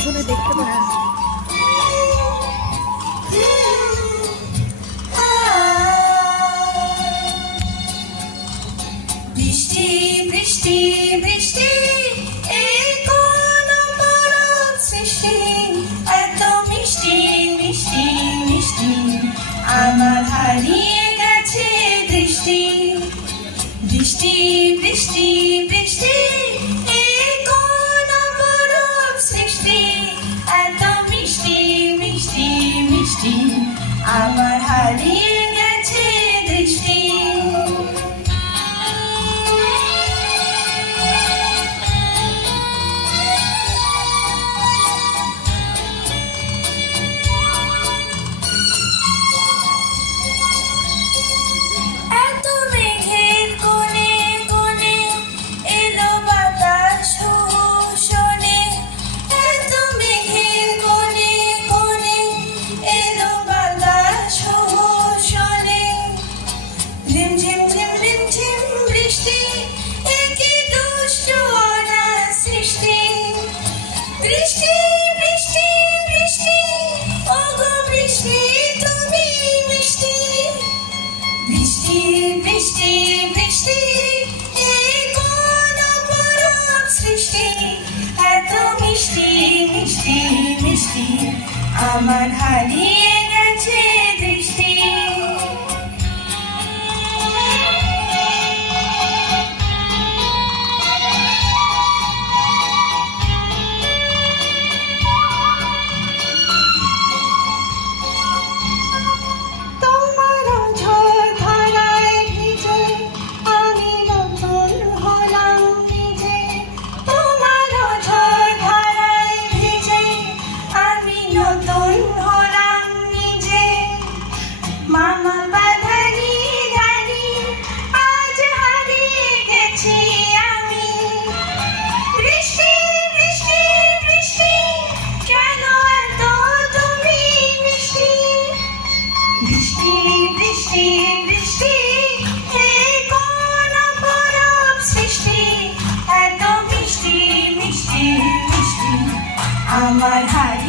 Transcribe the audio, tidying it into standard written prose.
পেছনে দেখতে পাচ্ছি। বৃষ্টি বৃষ্টি বৃষ্টি এই কোন অপরূপ সৃষ্টি, এত মিষ্টি মিষ্টি মিষ্টি আমার হারিয়ে গেছে দৃষ্টি। বৃষ্টি বৃষ্টি বৃষ্টি এই কোন অপরূপ সৃষ্টি, এত মিষ্টি মিষ্টি মিষ্টি আমার হারিয়ে গেছে দৃষ্টি। বৃষ্টি বৃষ্টি বৃষ্টি ওগো বৃষ্টি তুমি মিষ্টি। বৃষ্টি বৃষ্টি বৃষ্টি এই কোন অপরূপ সৃষ্টি, এত মিষ্টি মিষ্টি মিষ্টি আমার হারিয়ে গেছে দৃষ্টি। মামা বাঁধানি ধানি আজ হারিয়ে গেছি আমি। বৃষ্টি বৃষ্টি বৃষ্টি কেন এত তুমি মিষ্টি। বৃষ্টি বৃষ্টি বৃষ্টি এই কোন অপরূপ সৃষ্টি, এত মিষ্টি মিষ্টি মিষ্টি আমার হারিয়ে